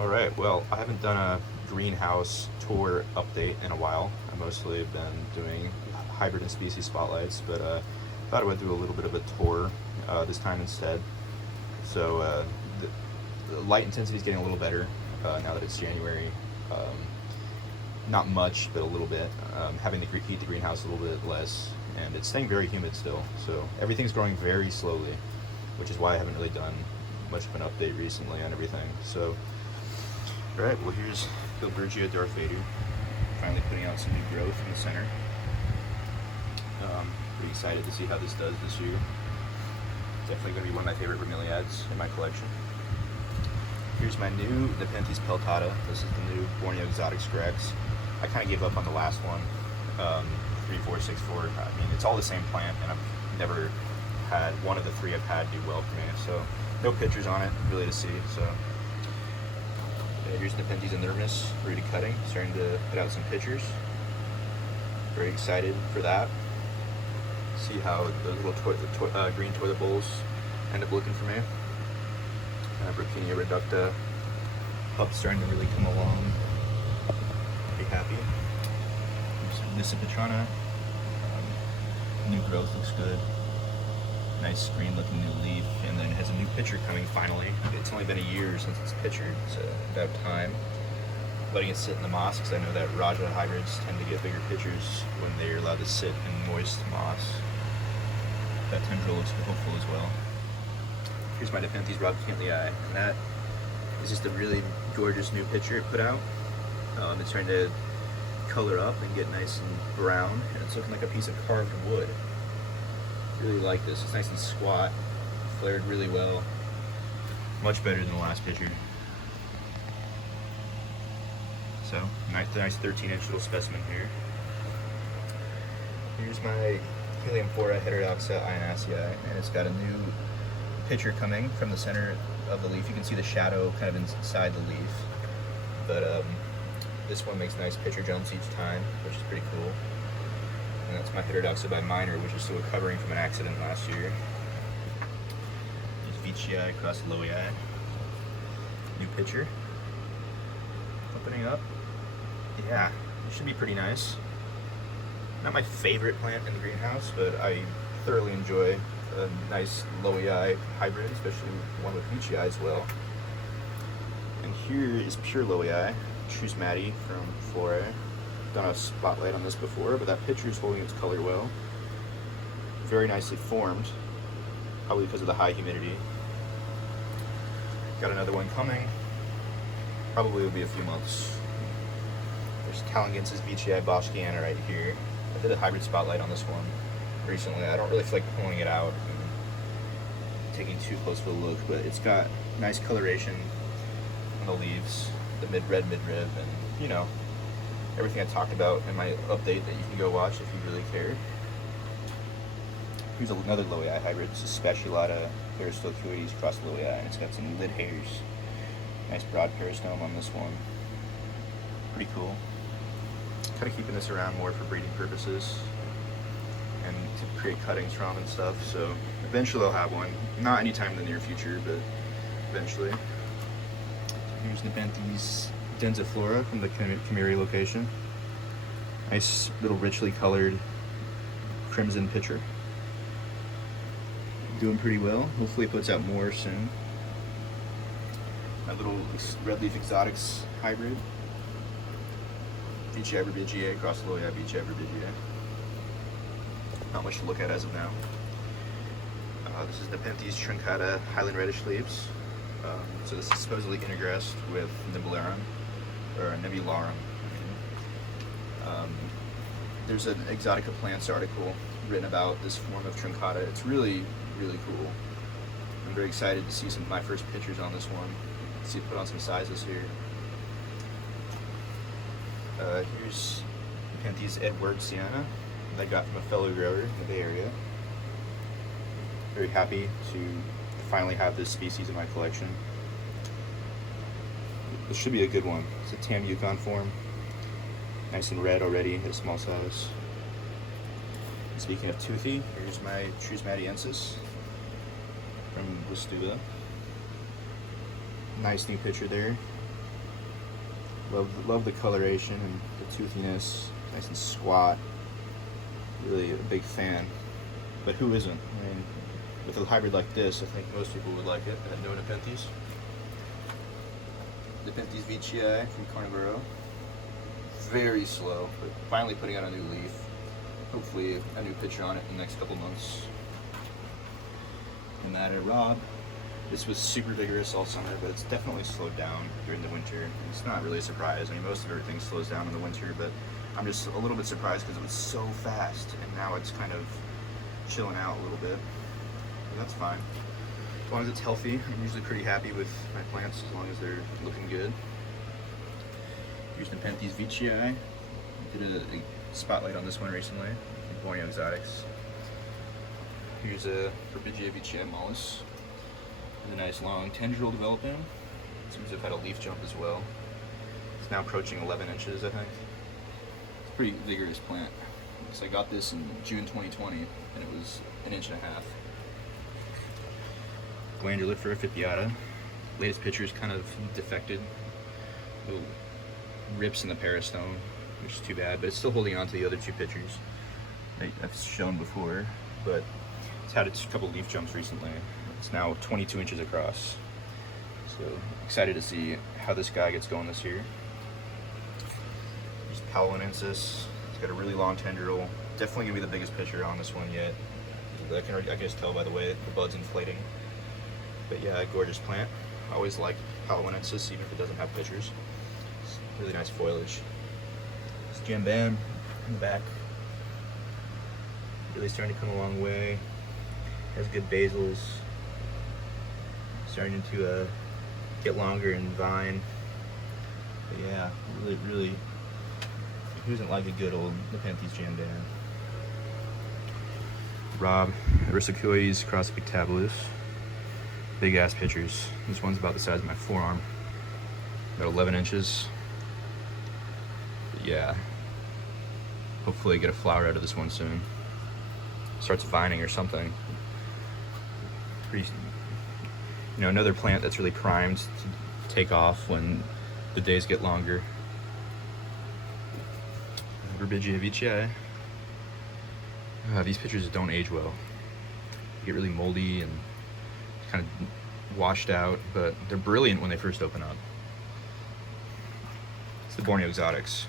Alright, well, I haven't done a greenhouse tour update in a while. I mostly have been doing hybrid and species spotlights, but thought I would do a little bit of a tour this time instead. So the light intensity is getting a little better now that it's January. Not much, but a little bit. Having to heat the greenhouse a little bit less, and it's staying very humid still. So everything's growing very slowly, which is why I haven't really done much of an update recently on everything. So, all right, well here's Bilbergia Darth Vader, finally putting out some new growth in the center. Pretty excited to see how this does this year. Definitely going to be one of my favorite bromeliads in my collection. Here's my new Nepenthes peltata. This is the new Borneo Exotics Grex. I kind of gave up on the last one, 3464. I mean, it's all the same plant, and I've never had one of the three I've had do well for me. So no pictures on it really to see. So yeah, here's Nepenthes enormous, rooted cutting, starting to put out some pictures. Very excited for that. See how those little green toilet bowls end up looking for me. Burkinia reducta, pup starting to really come along. Pretty happy. Nyssa petrana, new growth looks good. Nice green looking new leaf, and then it has a new pitcher coming finally. It's only been a year since it's pitchered, so about time. Letting it sit in the moss, because I know that Raja hybrids tend to get bigger pitchers when they're allowed to sit in moist moss. That tendril looks hopeful as well. Here's my Nepenthes Rob Cantley Eye, and that is just a really gorgeous new picture it put out. It's starting to color up and get nice and brown, and it's looking like a piece of carved wood. Really like this. It's nice and squat, flared really well. Much better than the last picture. So, nice 13-inch little specimen here. Here's my Heliumphora heterodoxa ionacea, and it's got a new picture coming from the center of the leaf. You can see the shadow kind of inside the leaf, but this one makes nice picture jumps each time, which is pretty cool. And that's my heterodoxa by Minor, which is still recovering from an accident last year. There's Veitchii across Lowii. New picture. Opening up. Yeah, it should be pretty nice. Not my favorite plant in the greenhouse, but I thoroughly enjoy a nice Lowii hybrid, especially one with Veitchii as well. And here is pure Lowii, Choose Maddie from Flora. Done a spotlight on this before, but that picture is holding its color well. Very nicely formed, probably because of the high humidity. Got another one coming. Probably will be a few months. There's Talangensis Veitchii Boschkiana right here. I did a hybrid spotlight on this one recently. I don't really feel like pulling it out and taking too close of a look, but it's got nice coloration on the leaves, the mid-red, mid-rib, and you know, everything I talked about in my update that you can go watch if you really care. Here's another Lowii hybrid. This is Fasciculata Peristocuides cross Lowii, and it's got some lid hairs. Nice broad peristome on this one. Pretty cool. Kind of keeping this around more for breeding purposes and to create cuttings from and stuff. So eventually I'll have one. Not anytime in the near future, but eventually. Here's Nepenthes Densiflora from the Camiri location. Nice little richly colored crimson pitcher. Doing pretty well. Hopefully it puts out more soon. My little red leaf exotics hybrid. Veitchii Verbigia across Lowii, Veitchii Verbigia. Not much to look at as of now. This is Nepenthes Trincata Highland reddish leaves. So this is supposedly intergressed with Nebularum, or Nebularum. There's an Exotica Plants article written about this form of Trincata. It's really, really cool. I'm very excited to see some of my first pictures on this one. See it put on some sizes here. Here's Nepenthes Edwardsiana that I got from a fellow grower in the Bay Area. Very happy to finally have this species in my collection. This should be a good one. It's a Tam Yukon form. Nice and red already at a small size. And speaking of toothy, here's my Trusmatiensis from Wistuga. Nice new picture there. Love the coloration and the toothiness, nice and squat. Really a big fan. But who isn't? I mean, with a hybrid like this, I think most people would like it. No Nepenthes. Nepenthes Vicii from Carnivoro. Very slow, but finally putting out a new leaf. Hopefully a new picture on it in the next couple months. And that at Rob. This was super vigorous all summer, but it's definitely slowed down during the winter. It's not really a surprise. I mean, most of everything slows down in the winter, but I'm just a little bit surprised because it was so fast, and now it's kind of chilling out a little bit. But that's fine. As long as it's healthy, I'm usually pretty happy with my plants as long as they're looking good. Here's Nepenthes Vicii. Did a spotlight on this one recently, Borneo Exotics. Here's a Herbigia Vicii mollis. A nice long tendril developing. Seems to have had a leaf jump as well. It's now approaching 11 inches, I think. It's a pretty vigorous plant. So I got this in June 2020, and it was 1.5 inches. Glandulifera Fipiata. Latest picture is kind of defected. Little rips in the peristome, which is too bad, but it's still holding on to the other two pictures I've shown before. But it's had a couple leaf jumps recently. It's now 22 inches across. So excited to see how this guy gets going this year. Here's Palinensis. It's got a really long tendril. Definitely gonna be the biggest picture on this one yet. I can just tell by the way the bud's inflating. But yeah, gorgeous plant. I always like Palinensis, even if it doesn't have pictures. It's really nice foliage. This Jamban in the back. Really starting to come a long way. Has good basals. Starting to get longer and vine. But yeah, really, who doesn't like a good old Nepenthes Jamban? Rob, Aristocoides crosspictabilis. Big ass pitchers. This one's about the size of my forearm. About 11 inches. But yeah, hopefully get a flower out of this one soon. Starts vining or something. Pretty, another plant that's really primed to take off when the days get longer. Herbigia Vicii. These pictures don't age well. They get really moldy and kind of washed out, but they're brilliant when they first open up. It's the Borneo Exotics.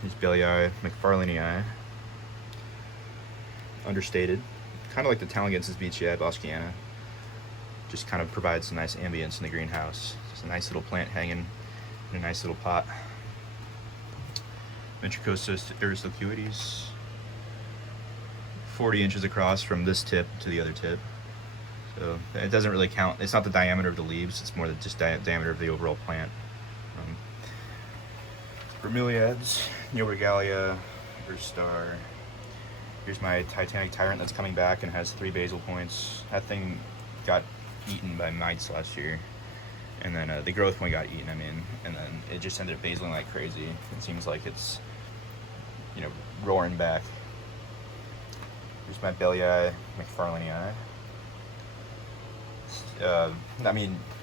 Here's Bellii McFarlanei. Understated. Kind of like the Talengensis Vicii boschiana. Just kind of provides a nice ambience in the greenhouse. It's a nice little plant hanging in a nice little pot. Ventricosus Aristocoides. 40 inches across from this tip to the other tip. So it doesn't really count. It's not the diameter of the leaves, it's more the just diameter of the overall plant. Bromeliads, Neoregalia, Earthstar. Here's my Titanic Tyrant that's coming back and has 3 basal points. That thing got eaten by mites last year. And then the growth point got eaten, and then it just ended up basaling like crazy. It seems like it's, roaring back. Here's my Bellii McFarlanei.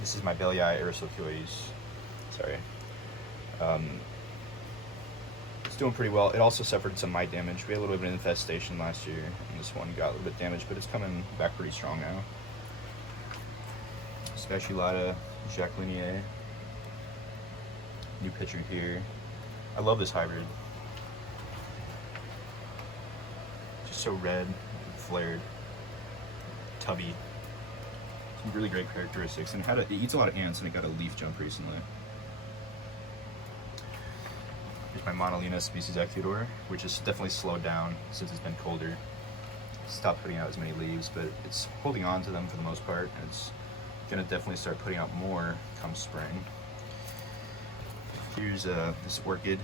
This is my Bellii Aristocoides. Sorry. It's doing pretty well. It also suffered some mite damage. We had a little bit of an infestation last year, and this one got a little bit damaged, but it's coming back pretty strong now. Fasculata Jacquelinier. New picture here. I love this hybrid. Just so red, flared, tubby. Some really great characteristics, and it eats a lot of ants, and it got a leaf jump recently. Here's my Monolina species Ecuador, which has definitely slowed down since it's been colder. Stopped putting out as many leaves, but it's holding on to them for the most part, and it's gonna definitely start putting out more come spring. Here's this orchid.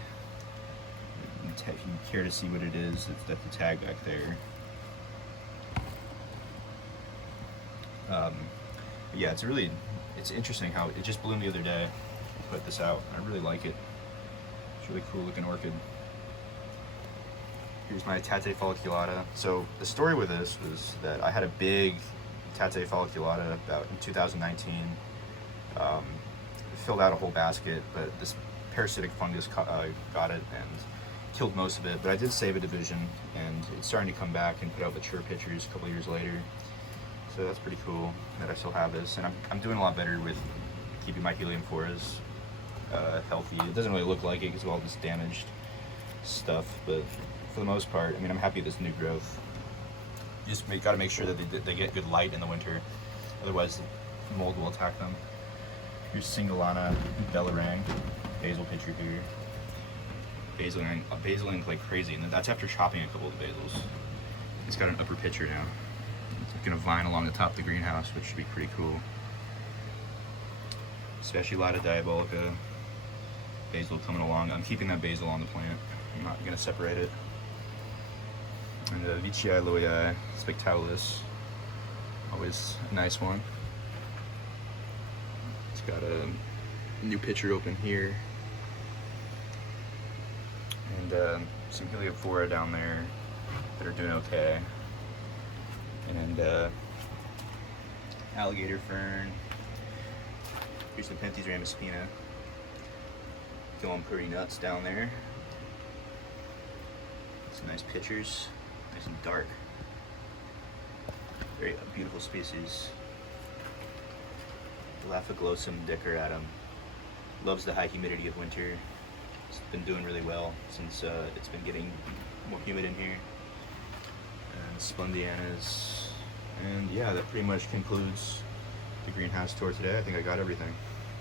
If you care to see what it is, it's got the tag back there. Yeah, it's interesting how it just bloomed the other day. I put this out. I really like it. It's a really cool looking orchid. Here's my Tate Falculata. So the story with this was that I had a big Tate Falculata about in 2019. filled out a whole basket, but this parasitic fungus got it and killed most of it. But I did save a division, and it's starting to come back and put out mature pitchers a couple years later. So that's pretty cool that I still have this, and I'm doing a lot better with keeping my helium foras healthy. It doesn't really look like it because of all this damaged stuff, but for the most part, I mean, I'm happy with this new growth. You just got to make sure that they get good light in the winter, otherwise the mold will attack them. Here's Singolana Bellarang, basil pitcher here. Basiling like crazy, and that's after chopping a couple of the basils. It's got an upper pitcher now. It's gonna vine along the top of the greenhouse, which should be pretty cool. Specialata diabolica, basil coming along. I'm keeping that basil on the plant. I'm not gonna separate it. And Vicii loyai spectaculus, always a nice one. It's got a new pitcher open here. And some Heliophora down there that are doing okay. And alligator fern. Here's the Pentius ramaspina. Going pretty nuts down there. Some nice pictures, nice and dark. Very beautiful species. Laphoglosum diceratum. Loves the high humidity of winter. It's been doing really well since it's been getting more humid in here. And Splendianas. And yeah, that pretty much concludes the greenhouse tour today. I think I got everything.